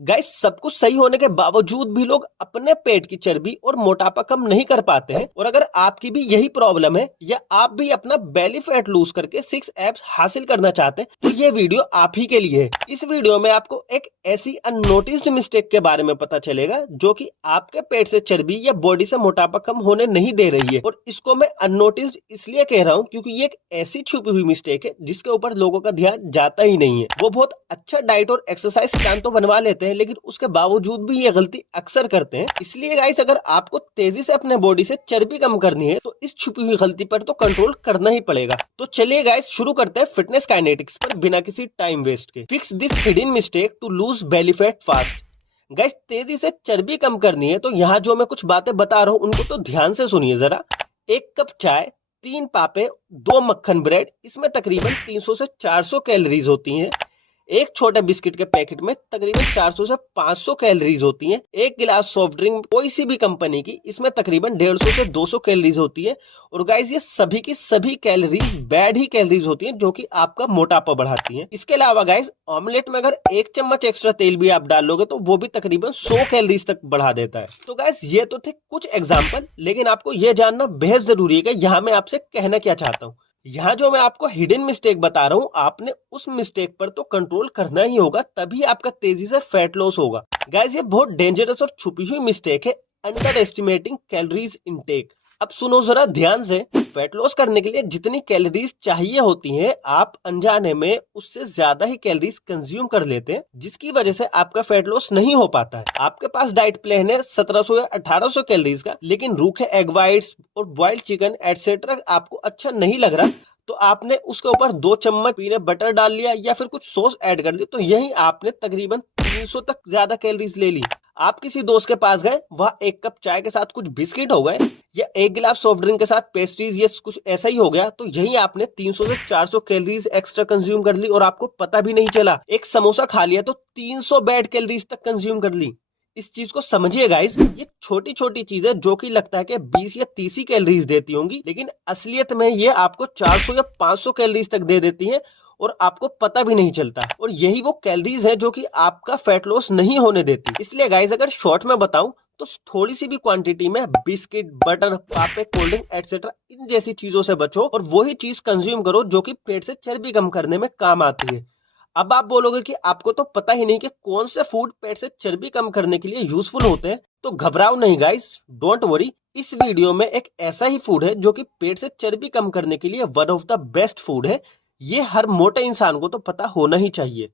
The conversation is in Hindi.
गाइस, सब कुछ सही होने के बावजूद भी लोग अपने पेट की चर्बी और मोटापा कम नहीं कर पाते हैं। और अगर आपकी भी यही प्रॉब्लम है या आप भी अपना बेली फैट लूज करके 6 एब्स हासिल करना चाहते हैं तो ये वीडियो आप ही के लिए है। इस वीडियो में आपको एक ऐसी अननोटिस्ड मिस्टेक के बारे में पता चलेगा जो कि आपके पेट से चर्बी या बॉडी से मोटापा कम होने नहीं दे रही है। और इसको मैं अननोटिस्ड इसलिए कह रहा हूँ क्योंकि ये एक ऐसी छुपी हुई मिस्टेक है जिसके ऊपर लोगों का ध्यान जाता ही नहीं है। वो बहुत अच्छा डाइट और एक्सरसाइज प्लान तो बनवा लेते हैं लेकिन उसके बावजूद भी ये गलती अक्सर करते हैं। इसलिए गाइस, अगर आपको तेजी से अपने बॉडी से चर्बी कम करनी है तो इस छुपी हुई गलती पर तो कंट्रोल करना ही पड़ेगा। तो चलिए गाइस, शुरू करते हैं फिटनेस काइनेटिक्स पर बिना किसी टाइम वेस्ट के। Fix this hidden mistake to lose belly fat fast. Guys, तेजी से चर्बी कम करनी है तो यहाँ जो मैं कुछ बातें बता रहा हूँ उनको तो ध्यान से सुनिए जरा। 1 कप चाय, 3 पापे, 2 मक्खन ब्रेड, इसमें तकरीबन 300 से 400 कैलोरीज होती हैं। एक छोटे बिस्किट के पैकेट में तकरीबन 400 से 500 कैलोरीज होती हैं। एक गिलास सॉफ्ट ड्रिंक कोई सी भी कंपनी की, इसमें तकरीबन 150 से 200 कैलोरीज होती है। और गाइस, ये सभी की सभी कैलोरीज बैड ही कैलोरीज होती हैं जो कि आपका मोटापा बढ़ाती हैं। इसके अलावा गाइस, ऑमलेट में अगर 1 चम्मच एक्स्ट्रा तेल भी आप डाल लोगे तो वो भी तकरीबन 100 कैलोरीज तक बढ़ा देता है। तो गाइस, ये तो थे कुछ एग्जाम्पल, लेकिन आपको ये जानना बेहद जरूरी है कि यहाँ मैं आपसे कहना क्या चाहता हूँ। यहाँ जो मैं आपको हिडन मिस्टेक बता रहा हूँ, आपने उस मिस्टेक पर तो कंट्रोल करना ही होगा, तभी आपका तेजी से फैट लॉस होगा। गाइस, ये बहुत डेंजरस और छुपी हुई मिस्टेक है, अंडर एस्टिमेटिंग कैलोरीज इनटेक। अब सुनो जरा ध्यान से। फैट लॉस करने के लिए जितनी कैलोरीज चाहिए होती हैं, आप अनजाने में उससे ज्यादा ही कैलोरीज कंज्यूम कर लेते हैं, जिसकी वजह से आपका फैट लॉस नहीं हो पाता है। आपके पास डाइट प्लान है 1700 या 1800 कैलोरीज का, लेकिन रूखे एग वाइट्स और बॉइल्ड चिकन एटसेट्रा आपको अच्छा नहीं लग रहा, तो आपने उसके ऊपर 2 चम्मच पीनट बटर डाल लिया या फिर कुछ सॉस ऐड कर दी, तो यही आपने तकरीबन 300 तक ज्यादा कैलोरीज ले ली। आप किसी दोस्त के पास गए, वह 1 कप चाय के साथ कुछ बिस्किट हो गए या 1 गिलास सॉफ्ट ड्रिंक के साथ पेस्ट्रीज या कुछ ऐसा ही हो गया, तो यही आपने 300 से 400 कैलोरीज एक्स्ट्रा कंज्यूम कर ली और आपको पता भी नहीं चला। एक समोसा खा लिया तो 300 बैड कैलोरीज तक कंज्यूम कर ली। इस चीज को समझिए गाइस, ये छोटी छोटी चीजें जो कि लगता है कि 20 या 30 ही कैलोरीज देती होंगी, लेकिन असलियत में ये आपको 400 या 500 कैलोरीज तक दे देती हैं और आपको पता भी नहीं चलता। और यही वो कैलोरीज है जो कि आपका फैट लॉस नहीं होने देती। इसलिए गाइस, अगर शॉर्ट में बताऊं तो थोड़ी सी भी क्वांटिटी में बिस्किट, बटर, पापे, कोल्ड ड्रिंक एटसेट्रा इन जैसी चीजों से बचो और वही चीज कंज्यूम करो जो कि पेट से चर्बी कम करने में काम आती है। अब आप बोलोगे कि आपको तो पता ही नहीं कि कौन से फूड पेट से चर्बी कम करने के लिए यूजफुल होते हैं, तो घबराओ नहीं गाइस, डोंट वरी। इस वीडियो में एक ऐसा ही फूड है जो कि पेट से चर्बी कम करने के लिए one of the best food है। ये हर मोटे इंसान को तो पता होना ही चाहिए।